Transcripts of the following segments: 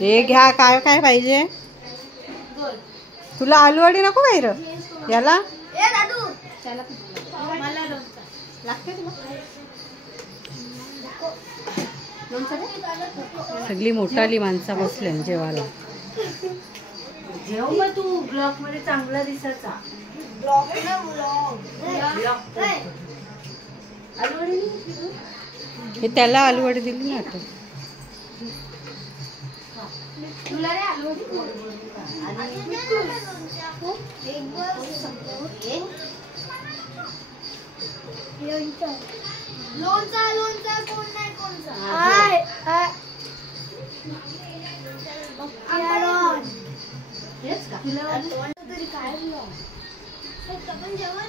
हे घ्या. काय काय पाहिजे तुला? आलूवडी नको काय र याला? सगळी मोठाली माणसं बसल्या जेवायला. जेव मग तू ब्लॉक मध्ये चांगला दिसायचा. हे त्याला आलूवडी दिली ना आता. लोणचा लोणचा कोण नाही कोणचा तरी काय पण जेवण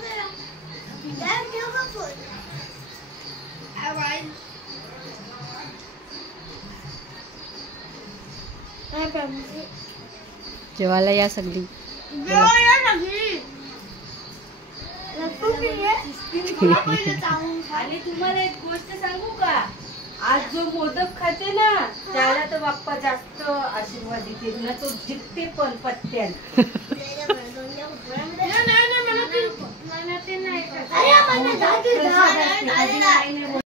जेवायला या सगळी. आणि तुम्हाला एक गोष्ट सांगू का? आज जो मोदक खाते ना त्याला तर बाप्पा जास्त आशीर्वाद देते ना. तो जिंकते पण पत्त्यान.